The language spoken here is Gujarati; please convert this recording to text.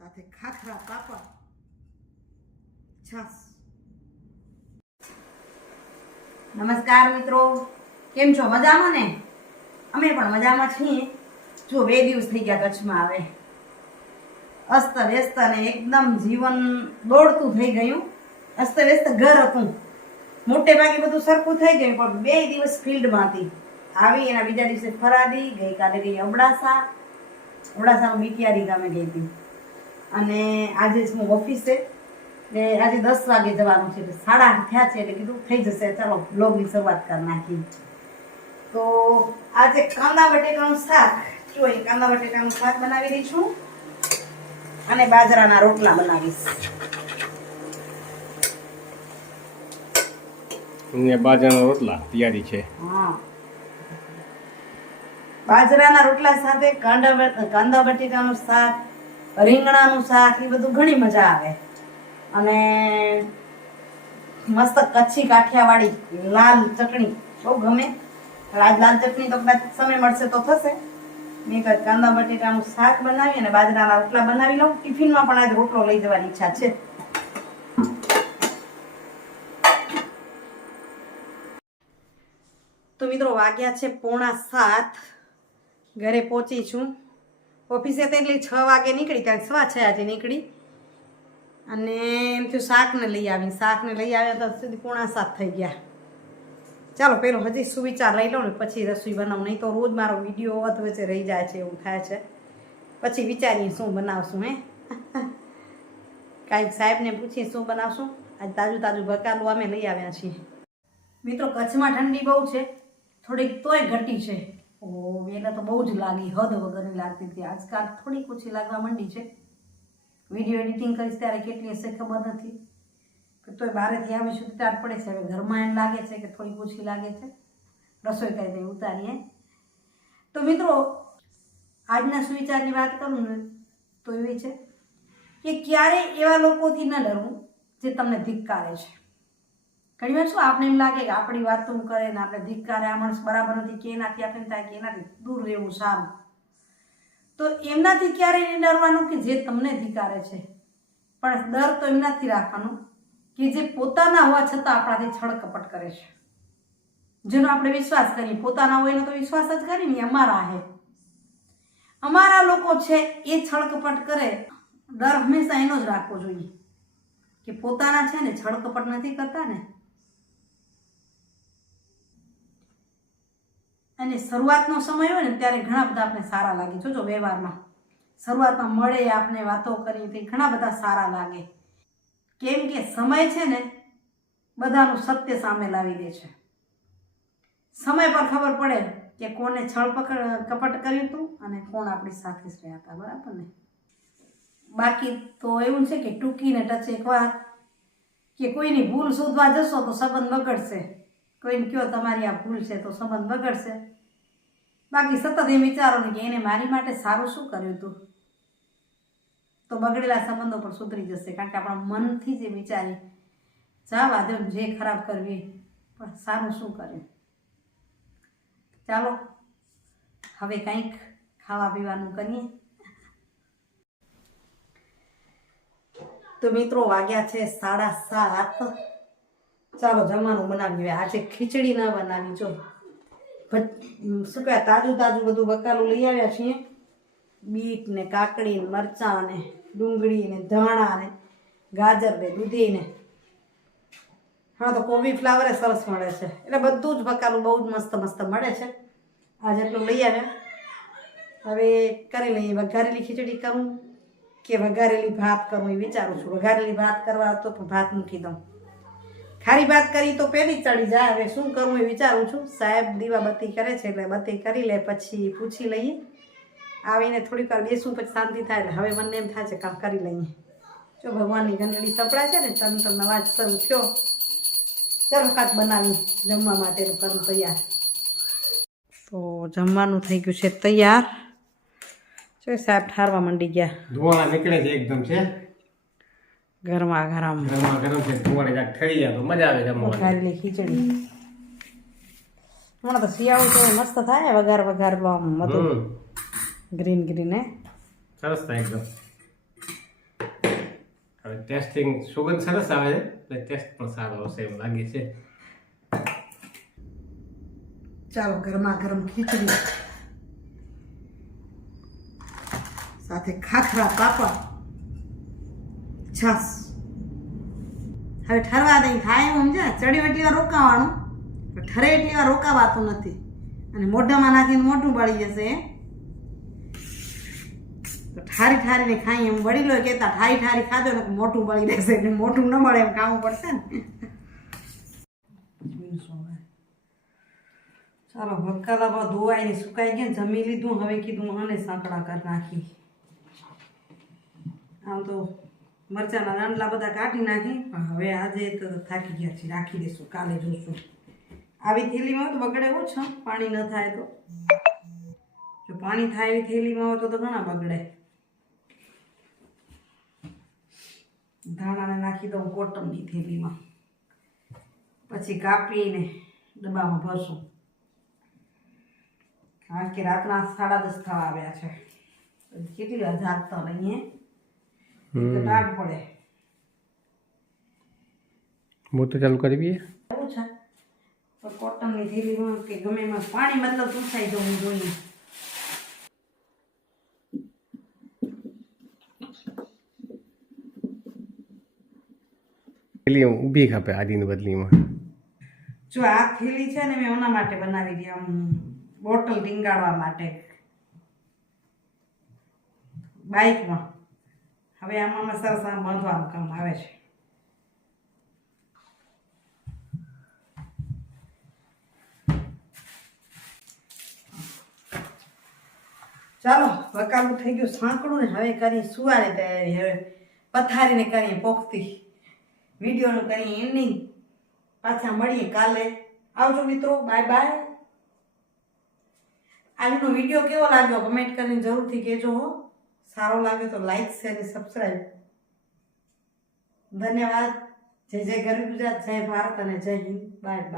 સાથે ખાખરા પાપડ. છાસ. નમસ્કાર મિત્રો. કેમ છો? મજામાં ને? અમે પણ મજામાં છીએ. જો બે દિવસ થઈ ગયા કચ્છમાં આવે. અસ્ત વ્યસ્ત અને એકદમ જીવન દોડતું થઈ ગયું. અસ્ત વ્યસ્ત ઘર હતું. મોટે ભાગે બધું સરખું થઈ ગયું, પણ બે દિવસ ફિલ્ડમાં હતી. આવી એના બીજા દિવસે ફરાદી ગઈકાલે ગઈ અબડાસા. અબડાસામાં મિટિયારી ગામે ગઈ હતી. અને આજે જ હું ઓફિસે ને આજે દસ વાગે જવાનું છે સાડા આઠ થયા છે એટલે કીધું થઈ જશે. ચાલો બ્લોગની શરૂઆત કરી નાખી તો આજે કાંદા બટેકાનું શાક. જો એ કાંદા બટેકાનું શાક બનાવી રહી છું અને બાજરાના રોટલા બનાવીશ. ને બાજરાના રોટલા તૈયારી છે? હા. બાજરાના રોટલા સાથે કાંદા કાંદા બટેટાનું શાક રીંગણાનું શાક, એ બધું ઘણી મજા આવે. અને મસ્ત કચ્છી કાઠિયાવાડી લાલ ચટણી બહુ ગમે. આજ લાલ ચટણી તો કદાચ સમય મળશે તો થશે. મેં કદાચ કાંદા બટેટાનું શાક બનાવી અને બાજરાના રોટલા બનાવી લઉં. ટિફિનમાં પણ આજ રોટલો લઈ જવાની ઈચ્છા છે. તો મિત્રો વાગ્યા છે પોણા સાત. ઘરે પહોંચી છું. ઓફિસે તો એટલે છ વાગે નીકળી કારણ સવા છ આજે નીકળી. અને એમ થયું શાકને લઈ આવી શાકને લઈ આવ્યા તો સુધી પોણા સાત થઈ ગયા. ચાલો પેલો હજી સુવિચાર લઈ લઉં ને પછી રસોઈ બનાવું. નહીં તો રોજ મારો વીડિયો અધ વચ્ચે રહી જાય છે, એવું થાય છે. પછી વિચારીએ શું બનાવશું, હે? કાંઈક સાહેબને પૂછીએ શું બનાવશું. આજ તાજું તાજું બકાલું અમે લઈ આવ્યા છીએ. મિત્રો, કચ્છમાં ઠંડી બહુ છે. થોડીક તોય ઘટી છે. ઓ પહેલાં તો બહુ જ લાગી, હદ વગરની લાગતી હતી. આજકાલ થોડીક ઓછી લાગવા માંડી છે. વીડિયો એડિટિંગ કરીશ ત્યારે કેટલી હશે ખબર નથી. કે તોય બહારેથી આવી છું ત્યાર પડે છે. હવે ઘરમાં એમ લાગે છે કે થોડીક ઓછી લાગે છે. રસોઈ કરી દઈ ઉતારીએ તો મિત્રો, આજના સુવિચારની વાત કરું ને, તો એવી છે કે ક્યારે એવા લોકોથી ન ડરવું જે તમને ધિક્કારે છે. ઘણી વાર શું આપણે એમ લાગે કે આપણી વાતો કરે ને આપણે ધિક્કારે, આ માણસ બરાબર નથી કે એનાથી આપણે થાય કે એનાથી દૂર રહેવું, સારું. તો એમનાથી ક્યારેય નહીં ડરવાનું કે જે તમને ધિકારે છે. પણ ડર તો એમનાથી રાખવાનું કે જે પોતાના હોવા છતાં આપણાથી છળકપટ કરે છે. જેનો આપણે વિશ્વાસ કરીએ. પોતાના હોય એનો તો વિશ્વાસ જ કરીએ ને અમારા હે. અમારા લોકો છે એ છળકપટ કરે. ડર હંમેશા એનો જ રાખવો જોઈએ. કે પોતાના છે ને, છળકપટ નથી કરતા ને અને શરૂઆતનો સમય હોય ને ત્યારે ઘણા બધા આપણે સારા લાગે. જોજો વ્યવહારમાં. શરૂઆતમાં મળે આપણે વાતો કરીએ તે ઘણા બધા સારા લાગે. કેમ કે સમય છે ને, બધાનું સત્ય સામે લાવી દે છે. સમય પર ખબર પડે કે કોને છળ પકડ, કપટ કર્યું હતું અને કોણ આપણી સાથે જ રહ્યા હતા, બરાબર ને? બાકી તો એવું છે કે ટૂંકીને ટચે એક વાત કે કોઈની ભૂલ શોધવા જશો તો સંબંધ બગડશે. કોઈને કયો તમારી આ ભૂલ છે તો સંબંધ બગડશે. બાકી સતત એમ વિચારો ને કે એને મારી માટે સારું શું કર્યું હતું તો બગડેલા સંબંધો પણ સુધરી જશે, કારણ કે આપણા મનથી જે વિચારી જવા દો જે ખરાબ કરવી પણ સારું શું કર્યું? ચાલો, હવે કંઈક ખાવા પીવાનું કરીએ. તો મિત્રો વાગ્યા છે સાડા સાત. ચાલો જમવાનું બનાવીએ આજે ખીચડી ના બનાવી. જો શું કહેવાય, તાજું તાજું બધું બકાલું લઈ આવ્યા છીએ. બીટ ને કાકડી ને મરચાં ને ડુંગળી ને ધાણા ને ગાજર ને દૂધી ને. હા, તો કોબી ફ્લાવર સરસ મળે છે. એટલે બધું જ બકાલું બહુ જ મસ્ત મસ્ત મળે છે. આ જેટલું લઈ આવ્યા. હવે કરી લઈએ. વઘારેલી ખીચડી કરું કે વઘારેલી ભાત કરું એ વિચારું છું. વઘારેલી ભાત કરવા તો ભાત મૂકી દઉં. ખારી વાત કરી તો પેલી ચડી જાય. હવે શું કરવું એ વિચારું છું. સાહેબ દીવા બત્તી કરે છે એટલે બત્તી કરી લે, પછી પૂછી લઈએ. આવીને થોડીક વાર બેસું, પછી શાંતિ થાય એટલે હવે મને એમ થાય છે કામ કરી લઈએ. જો ભગવાનની ઘંટડી સપડાય છે ને, તન તમને વાત શરૂ થયો. ચાલો કાંક બનાવી જમવા માટેનું કરું તૈયાર. તો જમવાનું થઈ ગયું છે તૈયાર. જો સાહેબ ઠારવા માંડી ગયા. ધુવાળા નીકળે છે એકદમ છે. ગરમા ગરમ. ગરમા ગરમ છે ધુવાળે જાક ઠરી જાય તો મજા આવે જમવાની. વઘારેલી ખીચડી. હમણાં તો શિયાળું તો મસ્ત થાય વઘાર વઘાર આમ મધુ ગ્રીન ગ્રીન હે? સરસ થાય એકદમ. હવે ટેસ્ટિંગ સુગંધ સરસ આવે છે એટલે ટેસ્ટ પણ સારો હશે એવું લાગે છે. ચાલો ગરમા ગરમ ખીચડી. સાથે ખાખરા પાપડ. છાસ. હવે ઠરવા દઈ થાય એમ સમજે ચડી એટલી વાર રોકાવાનું ઠરે એટલી વાર રોકાવાતું નથી. અને મોઢામાં નાખીને મોઢું બળી જશે? તો ઠારી ઠારીને ખાઈ એમ વળી લો કહેતા, ઠારી ઠારી ખાધો ને મોઢું બળી જશે. એટલે મોઢું ન મળે એમ ખાવું પડશે ને. ચાલો બા ધોવાઈને સુકાઈ ગયા જમી લીધું. હવે કીધું મને સાંકડા કરી નાખી. આમ તો મરચાના રાંડલા બધા કાઢી નાખી. પણ હવે આજે તો થાકી ગયા છે રાખી દઈશું, કાલે જોશું. આવી થેલીમાં તો બગડે ઓછો, પાણી ન થાય તો. જો પાણી થાય એવી થેલીમાં હોય તો તો ઘણા બગડે. ધાણાને નાખી દઉં કોટનની થેલીમાં. પછી કાપીને ડબ્બામાં ભરશું. કારણ કે રાતના સાડા દસ થવા આવ્યા છે. કેટલી વાર જાગતા રહીએ તો પડે મોટર ચાલુ કરવી એવું છે. તો કોટનની થેલીમાં કે ગમે એમાં પાણી મતલબ પૂછાઈ જવું જોઈએ. પેલી ઊભી ખાપે આદિની બદલીમાં. જો આ થેલી છે ને મેં ઓના માટે બનાવી હતી આમ બોટલ ટીંગાડવા માટે. બાઇકમાં. હવે આમાં સરસ આમ બાંધવાનું કામ આવે છે. ચાલો, વકાલું થઈ ગયું સાંકડું ને હવે કરી સુવાની તૈયારી. હવે પથારીને કરીએ પોખતી. વિડીયોનું કરીએ એન્ડિંગ પાછા મળીએ કાલે. આવજો મિત્રો બાય બાય આજનો વીડિયો કેવો લાગ્યો? કમેન્ટ કરીને જરૂરથી કહેજો હો. સારો લાગે તો લાઈક શેર અને સબસ્ક્રાઈબ ધન્યવાદ. જય જય ગરીબ ગુજરાત, જય ભારત અને જય હિન્દ. Bye bye